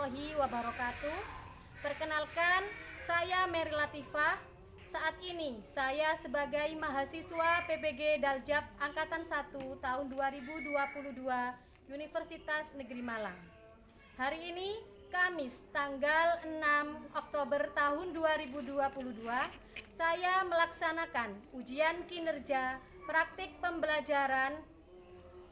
warahmatullahi wabarakatuh. Perkenalkan, saya Mary Latifah. Saat ini saya sebagai mahasiswa PPG Daljab Angkatan 1 tahun 2022 Universitas Negeri Malang. Hari ini Kamis tanggal 6 Oktober tahun 2022, saya melaksanakan ujian kinerja praktik pembelajaran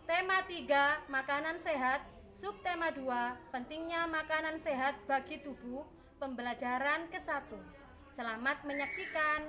tema 3 makanan sehat, subtema 2 pentingnya makanan sehat bagi tubuh, pembelajaran ke-1. Selamat menyaksikan.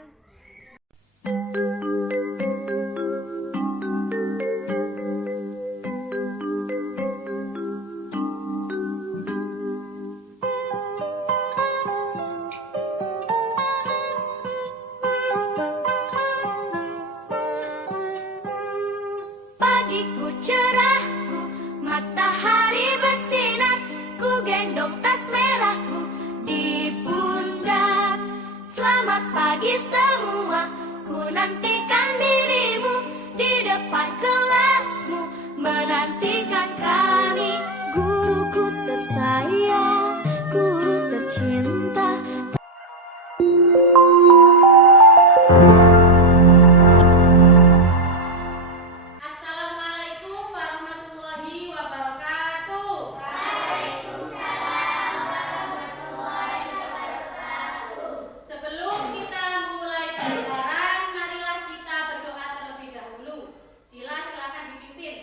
Pagiku cerahku, matahari bersinar, ku gendong tas merahku di pundak. Selamat pagi semua, ku nantikan dirimu di depan kelasmu, menantikan kami. Guruku tersayang, guru tercinta. Assalamualaikum warahmatullahi wabarakatuh. Sebelum kita mulai pelajaran, marilah kita berdoa terlebih dahulu. Silakan dipimpin.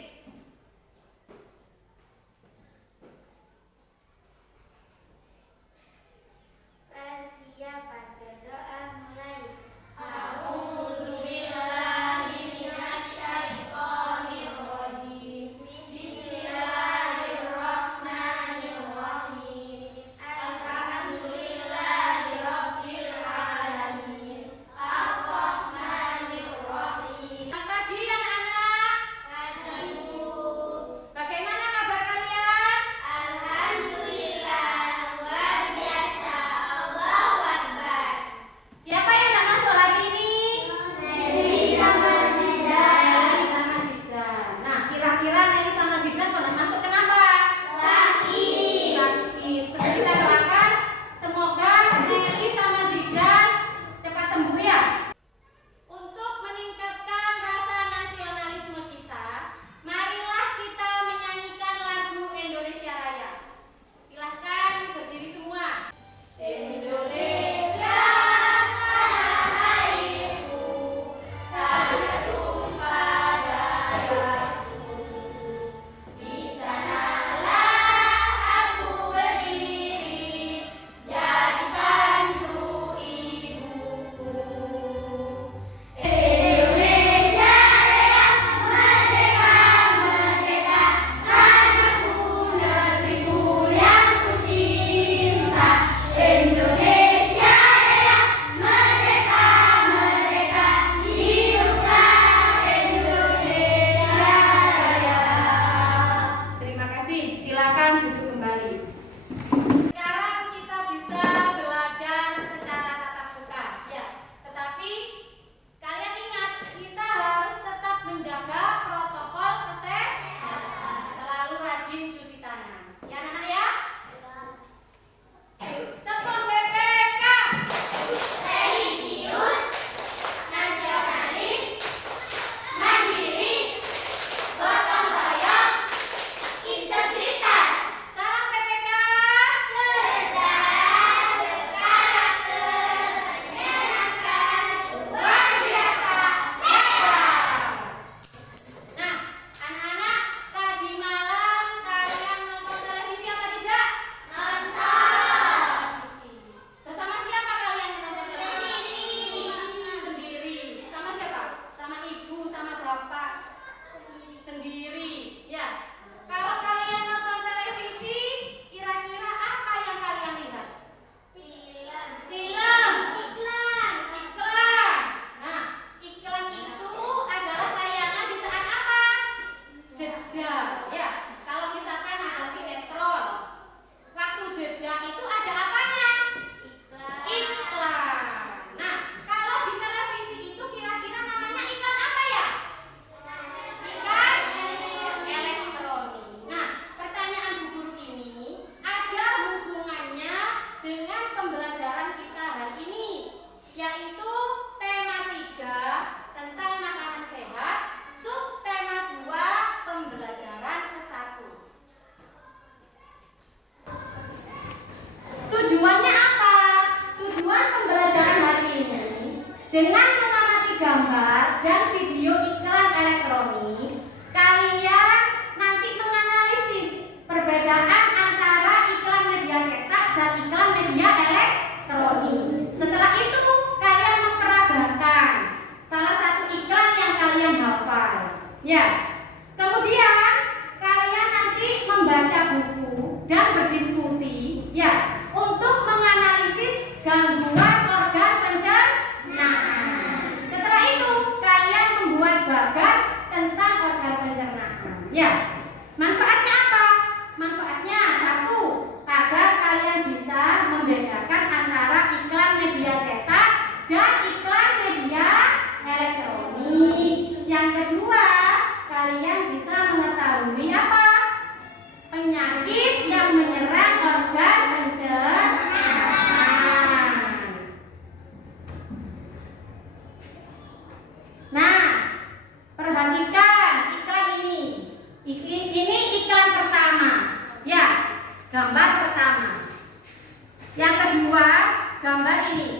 gambar ini.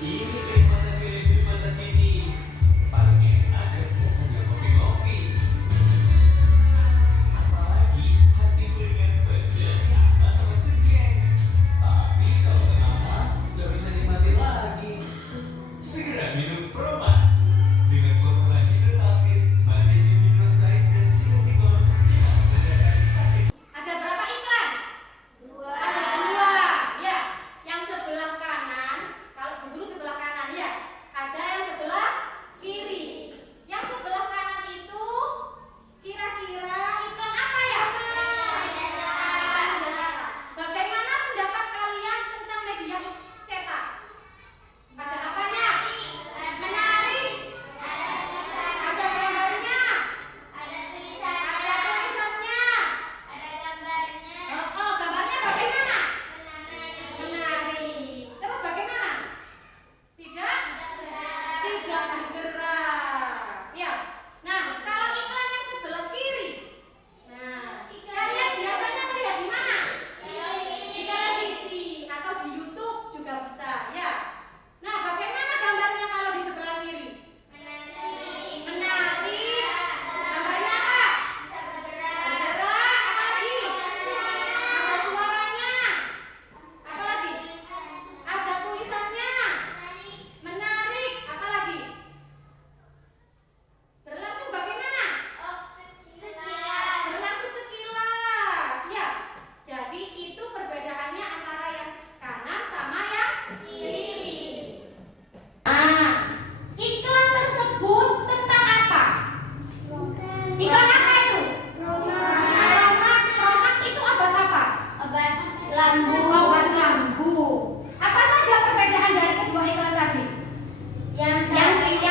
Ini kenikmatan film masa kini. Paling enak kerja sambil ngopi-ngopi. Apalagi hati keringat pedas sama teman segeng. Tapi kalau kenapa nggak bisa nikmatin lagi. Segera minum Proma dengan formula hidrotalsit, magnesium hidroksida dan silikon. Jika beneran sakit. Ada berapa iklan? Ada dua. Ya, yang sebelah kanan, kalau Bu Guru sebelah kanan ya. Ada yang sebelah kiri. Yang sebelah kanan itu kira-kira iklan apa ya? Bagaimana pendapat kalian tentang media cetak? Ada apanya? Menarik. Ada gambarnya. Ada tulisannya. Oh, gambarnya bagaimana? Menarik. Terus bagaimana? Tidak bergerak. Ya. Nah, kalau iklan yang sebelah kiri. Nah, kalian biasanya melihat di mana? Di televisi atau di YouTube juga bisa, ya. Nah, bagaimana gambarnya kalau di sebelah kiri? Menarik. Gambarnya apa? Bergerak. Apa lagi? Ada suaranya. Apa lagi? Ada tulisannya. Menarik. Apa lagi? Berlangsung bagaimana? Berlangsung sekilas. Ya. Jadi itu perbedaannya antara yang kanan sama yang kiri. Nah, iklan tersebut tentang apa? Iklan apa itu? Promak itu obat apa? Obat lambung. Apa saja perbedaan dari kedua iklan tadi? Yang kanan media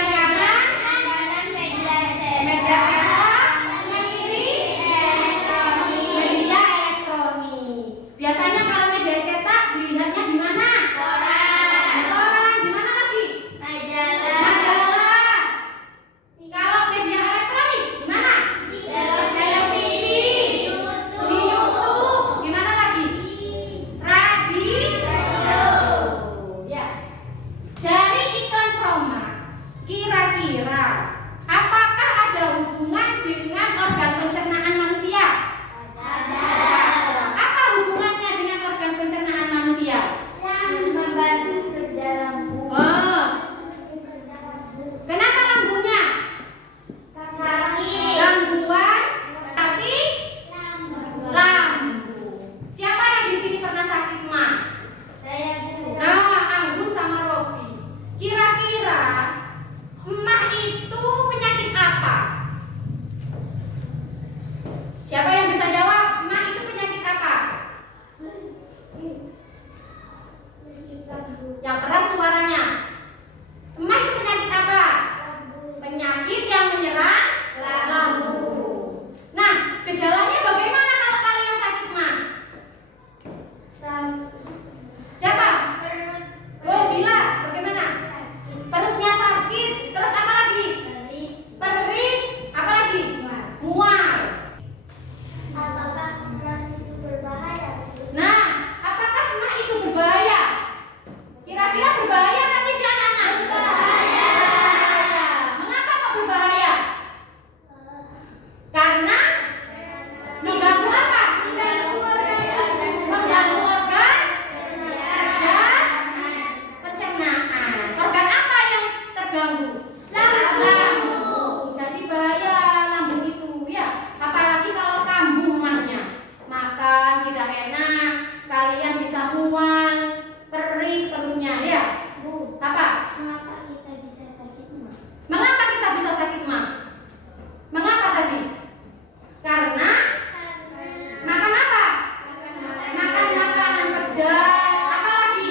cetak, yang kiri media elektronik. Biasanya kalau media cetak dilihatnya di mana? Koran. Di mana lagi? Majalah. Kalau media elektronik di mana? Televisi. Di YouTube. Di mana lagi? Radio. Ya. Dari iklan Proma, kira-kira apakah ada hubungan dengan organ pencernaan manusia? Ada. Apa hubungannya dengan organ pencernaan manusia? Membantu kerja lambung. Oh, kenapa lambungnya? Sakit. Gangguan hati lambung. Siapa yang di sini pernah sakit mah? Saya Bu. Nah, Anggun sama Robi. Kira-kira emah itu penyakit apa? Siapa yang bisa jawab? Emah itu penyakit apa? Yang keras suaranya. Emah itu penyakit apa? Penyakit yang menyerang lambung. Nah, gejalanya bagaimana kalau kalian sakit mah? Siapa? Oh, Jila, bagaimana? Perutnya sakit, terus apa lagi? Perih, apa lagi? Mual. Apakah emah itu berbahaya? Nah, apakah emah itu berbahaya? Kira-kira berbahaya apa tidak, anak-anak? Berbahaya. Mengapa kok berbahaya? Karena mengganggu apa? Mengganggu organ kerja pencernaan. Organ apa yang terganggu? Lambung. Jadi bahaya lambung itu, ya. Apalagi kalau kambuh mahnya. Makan tidak enak, kalian bisa mual, perih perutnya, ya. Bu, Apa? kenapa kita bisa sakit mah? Mengapa kita bisa sakit mah? Mengapa tadi? Karena makan apa? Makan makanan pedas. Apa lagi?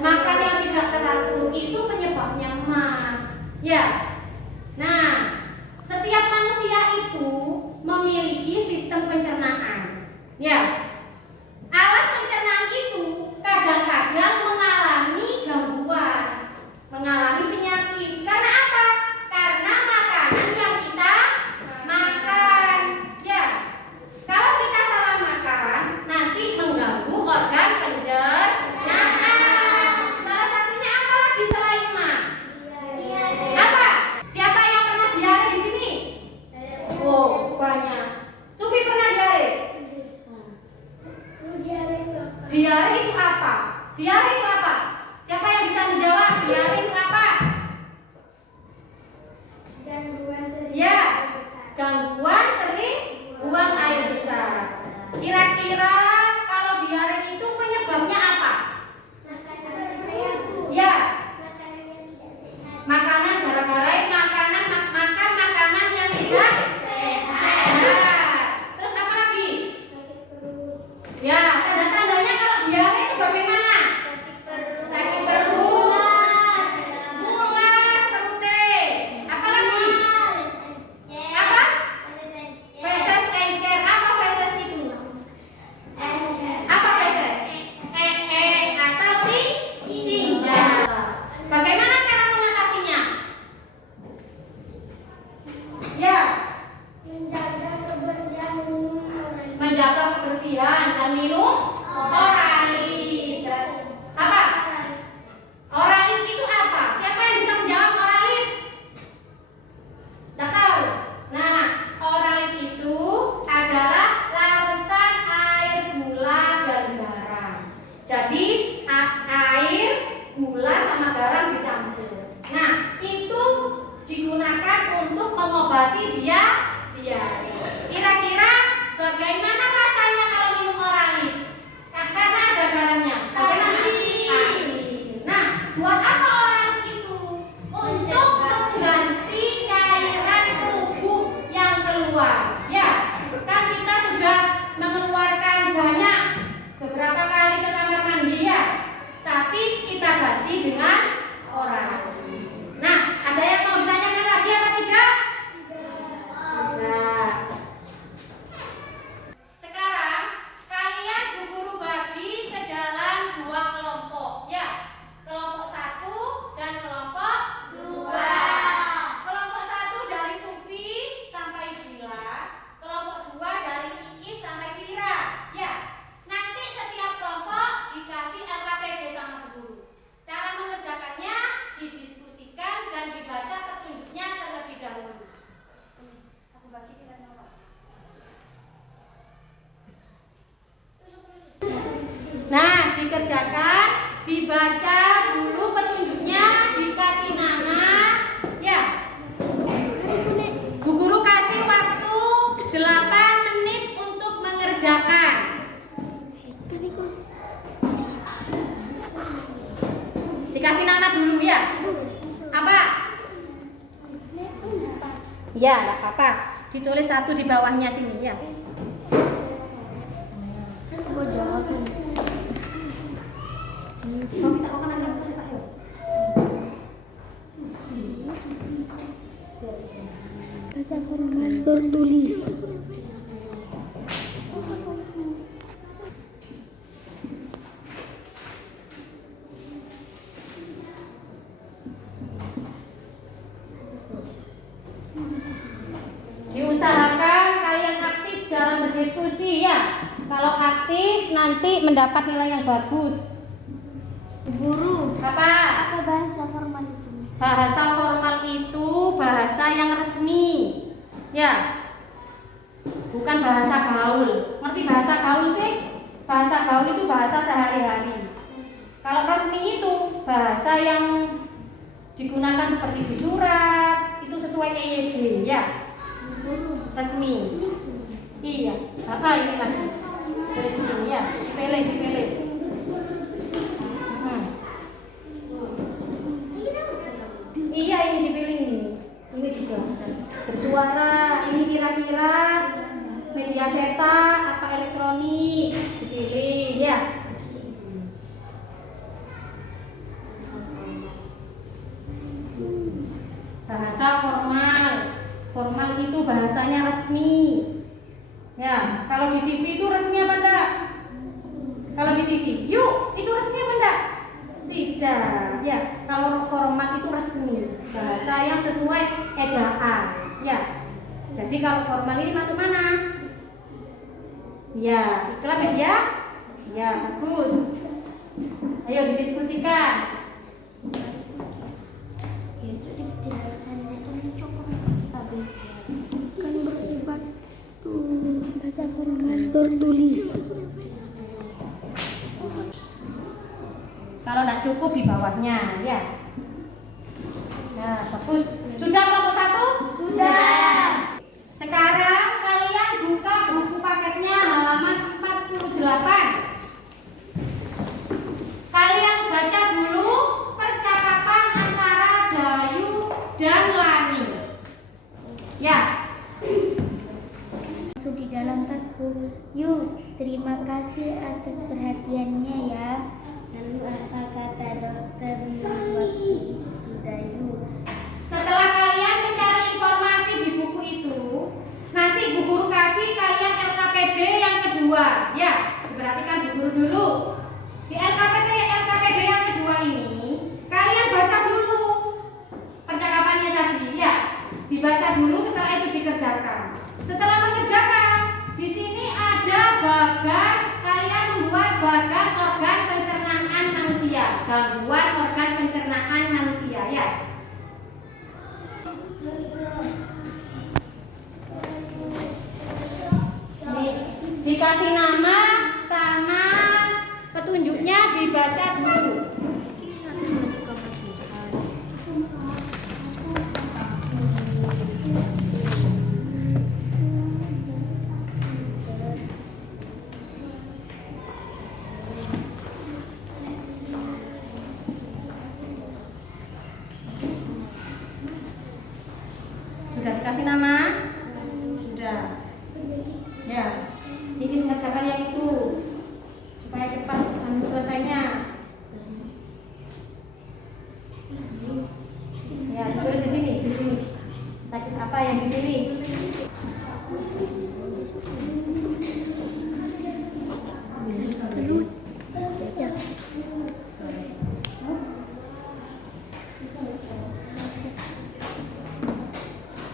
Makan yang tidak teratur. Itu penyebabnya mah. Ya. Nah, setiap manusia itu memiliki sistem pencernaan. Ya. Alat pencernaan itu kadang-kadang mengalami gangguan, mengalami penyakit. Karena apa? Karena makanan yang kita makan. Ya. Kalau kita salah makan, nanti mengganggu organ pencernaan. Diare itu apa? Diare itu apa? Siapa yang bisa menjawab? Diare itu apa? Gangguan sering Ya, besar. gangguan sering buang air besar. Kira-kira kalau diare itu penyebabnya apa? Ya, makanan gara-gara makanan makan makanan yang tidak sehat. Terus apa lagi? Ya, tanda-tandanya kalau diare itu bagaimana? Sakit perut, mulas, perutnya. Apa lagi? Apa? Feses encer. Apa feses itu? Apa feses? Atau tinja. Bagaimana cara mengatasinya? Ya, menjaga kebersihan dan minum oralit. Apa? Oralit itu apa? Siapa yang bisa menjawab oralit? Tidak tahu. Nah, oralit itu adalah larutan air, gula, dan garam. Jadi air, gula, sama garam dicampur. Nah, itu digunakan untuk mengobati diare. Kira-kira bagaimana rasanya kalau minum oralit? Karena ada garamnya. Bagaimana? Asin. Nah, buat apa oralit itu? Untuk mengganti cairan tubuh yang keluar. Ya, kan kita sudah mengeluarkan banyak beberapa kali ke kamar mandi ya. Tapi kita ganti dengan oralit. Nah, ada yang mau ditanyakan lagi apa tidak? Nah, sekarang kalian Bu Guru bagi ke dalam dua kelompok ya. Kelompok 1 dan kelompok 2. Kelompok 1 dari Sufi sampai Zila, kelompok 2 dari Iis sampai Vira. Ya. Nanti setiap kelompok dikasih LKPD sama Bu Guru. Cara mengerjakannya didiskusikan dan dibaca petunjuknya terlebih dahulu. Aku bagi ke dalam kelompok. Nah, dikerjakan, dibaca dulu petunjuknya, dikasih nama. Ya. Bu Guru kasih waktu 8 menit untuk mengerjakan. Dikasih nama dulu ya. Apa? Ya, enggak apa-apa. Ditulis 1 di bawahnya sini ya. Mau minta makan ada boleh Pak ya? Baca Quran bertulis. Diusahakan kalian aktif dalam berdiskusi ya. Kalau aktif nanti mendapat nilai yang bagus. Guru, Apa? apa bahasa formal itu? Bahasa formal itu bahasa yang resmi. Ya. Bukan bahasa gaul. Ngerti bahasa gaul sih? Bahasa gaul itu bahasa sehari-hari. Kalau resmi itu bahasa yang digunakan seperti di surat, itu sesuai EYD ya. Resmi. Iya. Ini lah. Dari sini ya. Dipilih. Iya, ini dipilih ini. Ini juga bersuara. Ini kira-kira media cetak apa elektronik, dipilih ya. Bahasa formal. Formal itu bahasanya resmi. Ya, kalau di TV itu resmi apa enggak? Kalau di TV, yuk, itu resmi apa enggak? Tidak. Ya, kalau format itu resmi, bahasa yang sesuai ejaan. Ya. Jadi kalau formal ini masuk mana? Ya, iklan media. Ya, bagus. Ayo didiskusikan. Kan bersifat baca Quran bertulis. Kalau tidak cukup di bawahnya, ya. Nah, bagus. Sudah kelompok 1? Sudah. Sekarang kalian buka buku paketnya halaman 48. Kalian baca dulu percakapan antara Dayu dan Lani. Ya. Masuk di dalam tasku. Yuk, terima kasih atas perhatiannya ya. Lalu apa kata dokter waktu itu, Dayu? Setelah kalian mencari informasi di buku itu, nanti Bu Guru kasih kalian LKPD yang kedua. Ya, diperhatikan Bu Guru dulu. Di LKPD yang kedua ini, kalian baca dulu percakapannya tadi, ya. Dibaca dulu, setelah itu dikerjakan. Setelah mengerjakan, di sini ada bagan, kalian membuat bagan organ pencernaan manusia. Gangguan organ pencernaan manusia, ya. Dikasih nama sama petunjuknya dibaca dulu. Sudah dikasih nama? Sudah. Ya. Ini mengerjakan yang itu supaya cepat selesainya. Ya, tulis di sini, di sini. Sakit apa yang dipilih?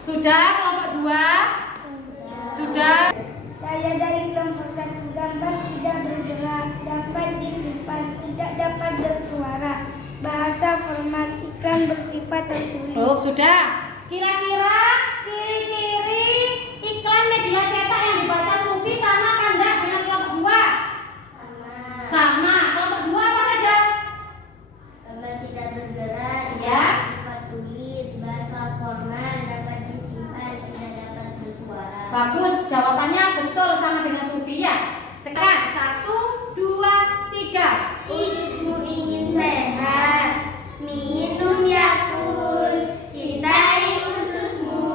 Sudah kelompok 2? Sudah. Saya dari kelompok 1. Gambar tidak bergerak, dapat disimpan, tidak dapat bersuara. Bahasa formal, iklan bersifat tertulis. Oh, sudah. Kira-kira ciri-ciri iklan media cetak yang dibaca Sufi sama apa enggak dengan kelompok 2? Sama. Kelompok 2 apa saja? Gambar tidak bergerak, Ya. bersifat tulis. Bahasa formal, dapat disimpan, tidak dapat bersuara. Bagus, jawabannya betul sama dengan Sufi, ya. Sekarang 1, 2, 3. Ususmu ingin sehat, minum Yakult. Cintai ususmu,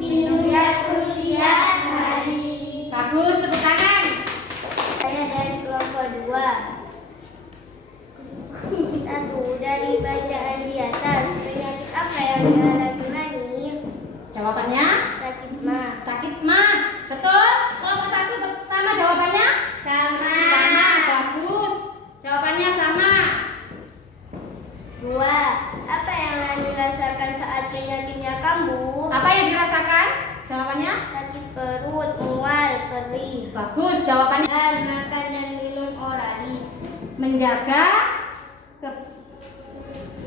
minum Yakult tiap hari. Bagus, tepuk tangan. Saya dari kelompok 2. 1. Dari bacaan di atas, penyakit apa yang dialami Lani? Jawabannya Sakit mah. sakit mah. Betul? Kelompok 1 sama jawabannya? Sama. Sama, bagus. Jawabannya sama. 2. Apa yang Lani rasakan saat penyakitnya kambuh? Apa yang dirasakan? Jawabannya? Sakit perut, mual, perih. Bagus, jawabannya. Makan dan minum oralit. Menjaga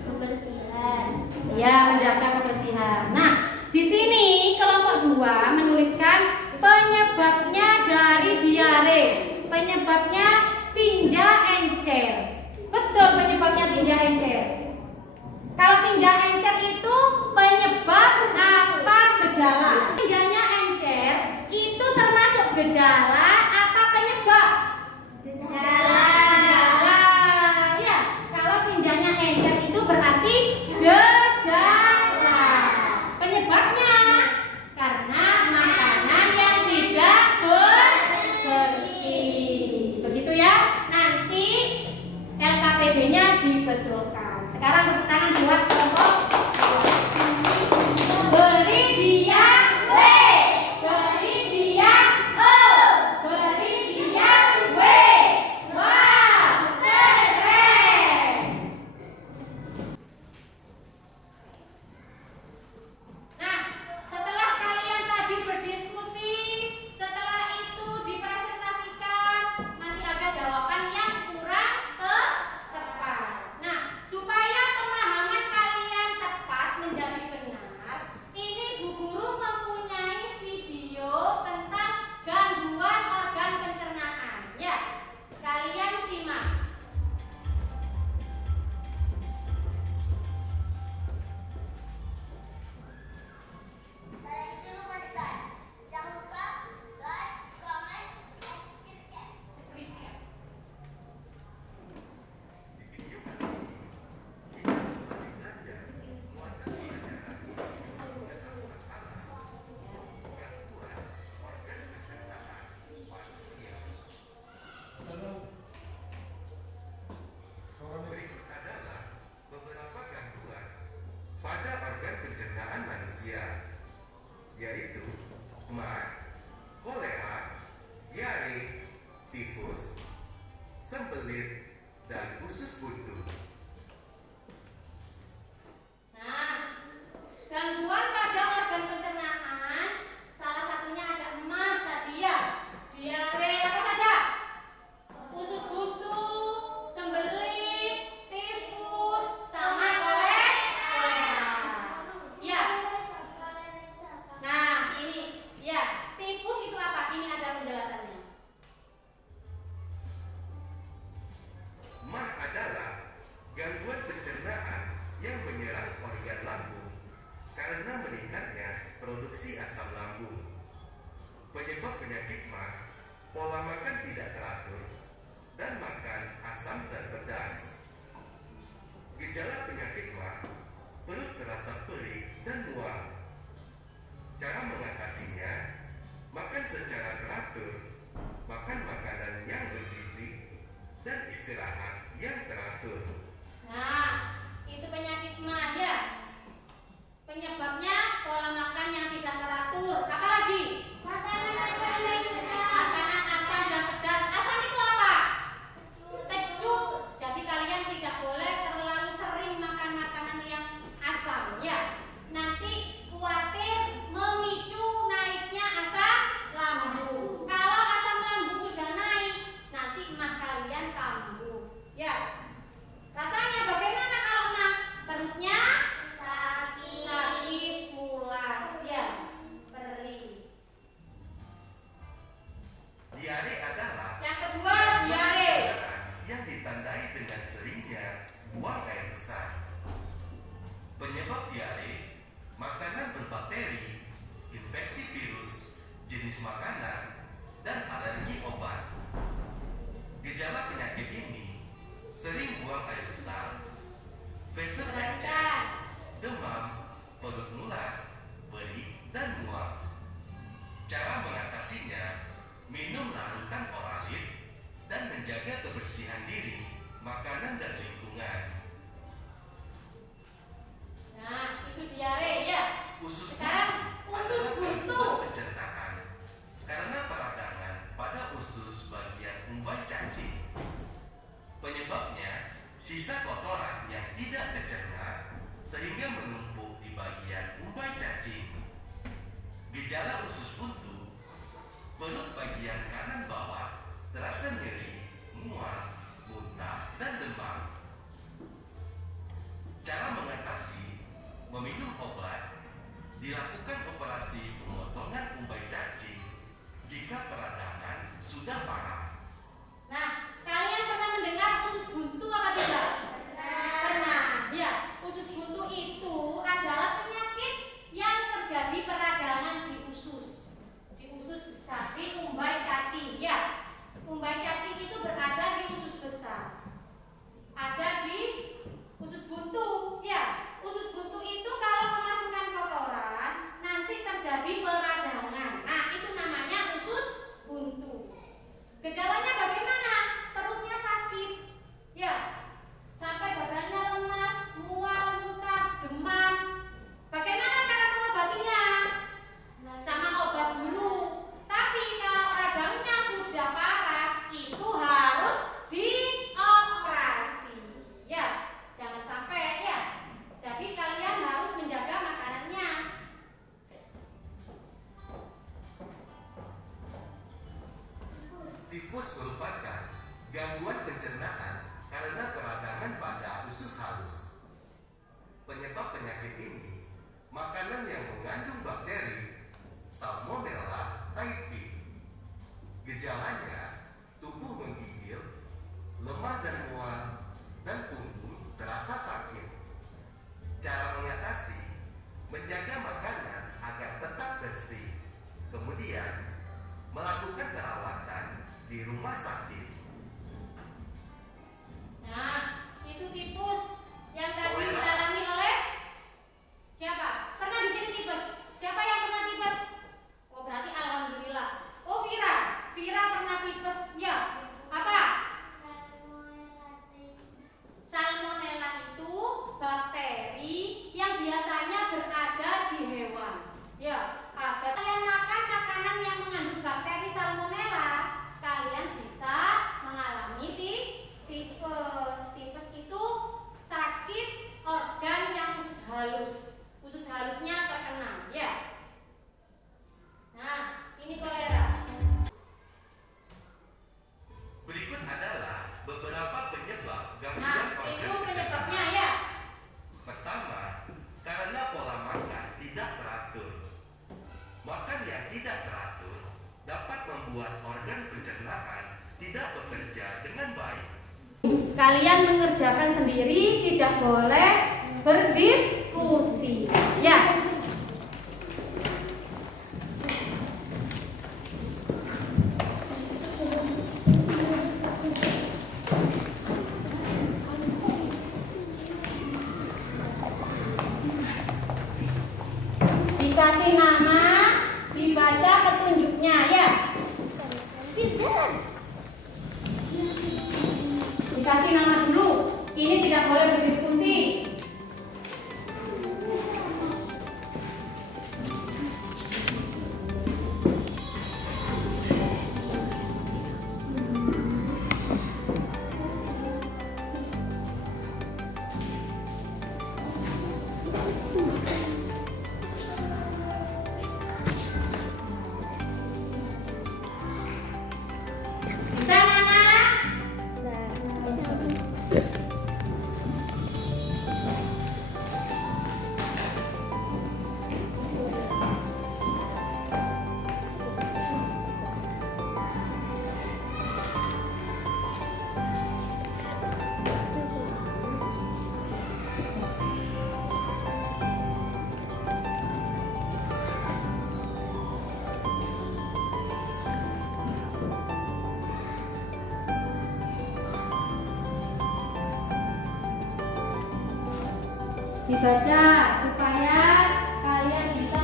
Kebersihan. ya, menjaga kebersihan. Nah, di sini kelompok 2 menuliskan penyebabnya dari diare. Penyebabnya tinja encer. Betul, penyebabnya tinja encer. Kalau tinja encer itu penyebab apa gejala? Tinjanya encer itu termasuk gejala apa penyebab? Gejala. Gejala. Ya, kalau tinjanya encer itu berarti gejala. Penyebabnya karena makanan yang tidak bersih. Begitu ya. Nanti LKPD-nya dibetulkan. Sekarang tepuk tangan buat kelompok 2. Beri sembelit, dan usus buntu. Nah, gangguan pada organ pencernaan, salah satunya ada emah tadi ya, diare apa saja? Usus buntu, sembelit, tifus, sama kolera. Ya. Nah, ini ya, tifus itu apa? Ini ada penjelasannya. MAH adalah gangguan pencernaan yang menyerang organ lambung karena meningkatnya produksi asam lambung. Penyebab penyakit MAH, pola makan tidak teratur dan makan asam dan pedas. Gejala penyakit MAH, perut terasa perih dan mual. Cara mengatasinya, makan secara teratur, makan makanan yang bergizi, dan istirahat yang teratur. Nah, itu penyakit MAH ya. Penyebabnya pola makan yang tidak teratur. Apa lagi? Makanan asam dan pedas. Makanan asam dan pedas. Asam itu apa? Kecut. Jadi kalian tidak boleh terlalu sering makan makanan yang asam ya. Nanti khawatir memicu naiknya asam lambung. Kalau asam lambung sudah naik, nanti MAH kalian kambuh. Ya. Rasanya bagaimana kalau MAH? Perutnya sakit, mulas, ya, perih. Diare adalah Yang kedua, diare. pencernaan yang ditandai dengan seringnya buang air besar. Penyebab diare, makanan berbakteri, infeksi virus, jenis makanan, dan alergi obat. Gejala penyakit ini sering buang air besar, feses encer, demam, perut mulas, perih, dan mual. Cara mengatasinya, minum larutan oralit dan menjaga kebersihan diri, makanan, dan lingkungan. Nah, itu diare ya. Usus Sekarang buntu usus adalah buntu. gangguan pencernaan karena peradangan pada usus bagian umbai cacing. Penyebabnya sisa kotoran yang tidak tercerna sehingga menumpuk di bagian umbai cacing. Gejala usus buntu, perut bagian kanan bawah terasa nyeri, mual, muntah, dan demam. Cara mengatasi, meminum obat, dilakukan operasi pemotongan umbai cacing jika peradangan sudah parah. Nah, kalian pernah mendengar usus buntu apa tidak? Pernah. Ya, usus buntu itu adalah penyakit yang terjadi peradangan di usus. Di usus besar, di umbai cacing. Ya, umbai cacing itu berada di usus besar. Ada di usus buntu. Ya, usus buntu itu kalau memasukkan kotoran nanti terjadi peradangan. Nah, itu namanya usus buntu. Gejalanya bagaimana? Perutnya sakit, ya, sampai badannya lemas, mual, muntah, demam. Bagaimana cara mengobatinya? Sama obat dulu. Tapi kalau radangnya sudah parah, itu harus dioperasi. Ya, jangan sampai ya. Jadi kalian harus menjaga makanannya. Tifus merupakan gangguan pencernaan karena peradangan pada usus halus. Penyebab penyakit ini, makanan yang mengandung bakteri Salmonella typhi. Gejalanya, tubuh menggigil, lemah dan mual, dan punggung terasa sakit. Cara mengatasi, menjaga makanan agar tetap bersih. Kemudian, melakukan perawatan di rumah sakit. Nah, itu tifus yang tadi dialami oleh siapa? Pernah di sini tipes? Siapa yang pernah tipes? Oh, berarti alhamdulillah. Oh, Vira. Vira pernah tipes. Ya. Apa? Salmonella itu bakteri yang biasanya berada di hewan. Ya, kalian makan makanan yang mengandung bakteri salmonella, kalian bisa gangguan Itu organ penyebabnya pencernaan. ya. Pertama, karena pola makan tidak teratur. Makan yang tidak teratur dapat membuat organ pencernaan tidak bekerja dengan baik. Kalian mengerjakan sendiri, tidak boleh berdiskusi. Ya. Dikasih nama, dibaca petunjuknya ya. Dikasih nama dulu. Ini tidak boleh berdiskusi. Bisa, Nana? Dibaca supaya kalian bisa.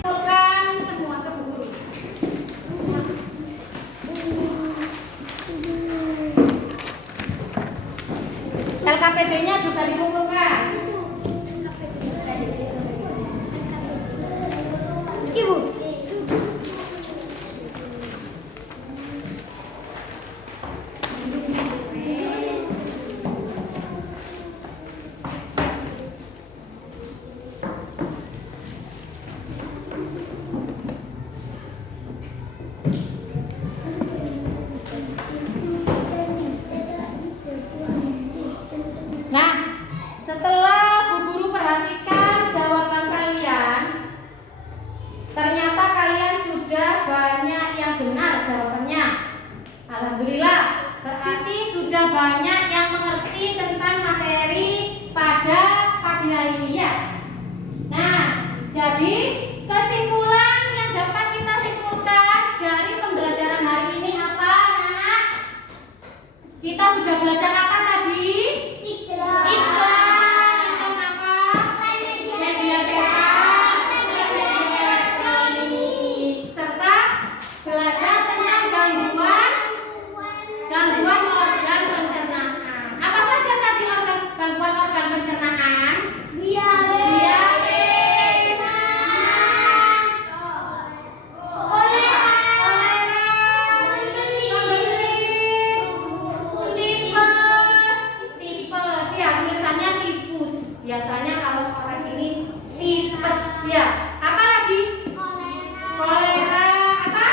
Lakukan semua ke guru. LKPD-nya juga dikumpulkan. Ibu. Nah, setelah Bu Guru perhatikan jawaban kalian, ternyata kalian sudah banyak yang benar jawabannya. Alhamdulillah, berarti sudah banyak yang mengerti tentang materi pada pagi hari ini ya. Nah, jadi kesimpulan yang dapat kita simpulkan dari pembelajaran hari ini apa, anak-anak? Kita sudah belajar apa tadi? Iklan. Iklan apa? Media cetak, media elektronik, serta belajar tentang gangguan organ pencernaan. Apa saja tadi gangguan organ pencernaan? Diare, kolera, tipes, ya tulisannya tifus. Biasanya kalau orang sini tipes ya. Apa lagi? Kolera apa?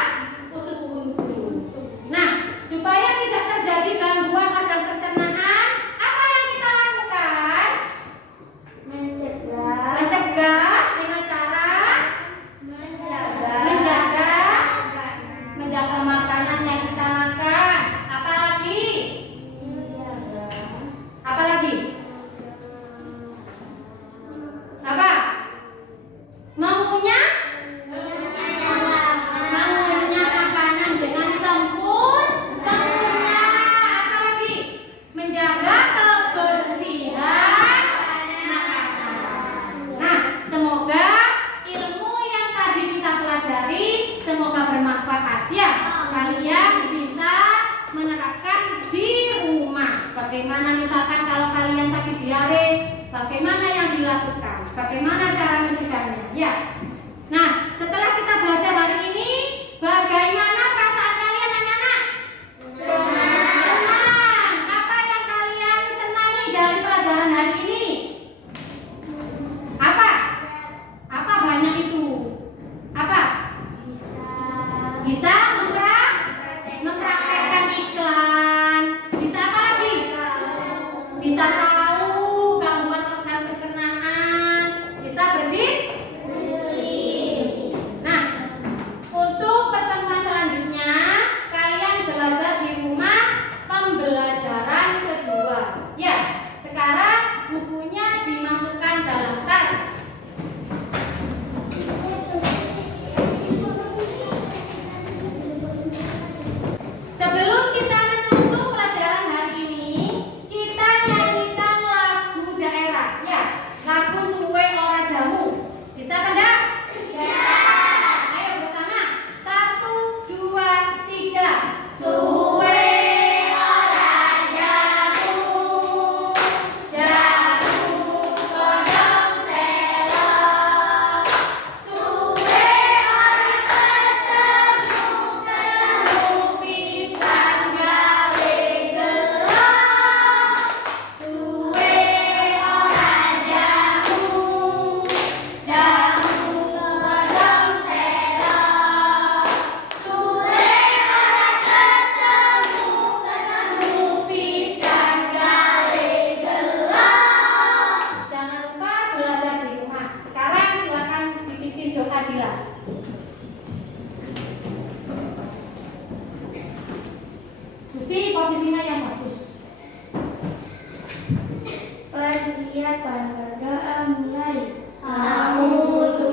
Usus buntu. Nah, supaya tidak terjadi gangguan organ pencernaan, apa yang kita lakukan? Mencegah dengan cara menjaga makanan yang kita makan. Apalagi? pelajaran hari ini? Apa? Apa banyak itu? Apa? Bisa mempraktekkan iklan. Bisa apa lagi? Bisa tahu gangguan organ pencernaan. Bisa berdiskusi. Nah, untuk pertemuan selanjutnya kalian belajar di rumah pembelajaran kedua. Ya, sekarang bukunya dimasukkan dalam tas. Sebelum kita menutup pelajaran hari ini, kita nyanyikan lagu daerah. Ya, lagu Suwe Ora Jamu. Bisa apa enggak? Bisa. Ayo bersama. 1, 2, 3. Suwe ora jamu, jamu kodong telo. Suwe ora ketemu, ketemu pisan gawe gelo. Suwe ora jamu, jamu kodong telo. Suwe ora ketemu, ketemu pisan gawe gelo. Jangan lupa belajar di rumah. Sekarang silakan dipimpin doa Dila. Sufi, posisinya yang bagus. Persiapan berdoa mulai. A'udzu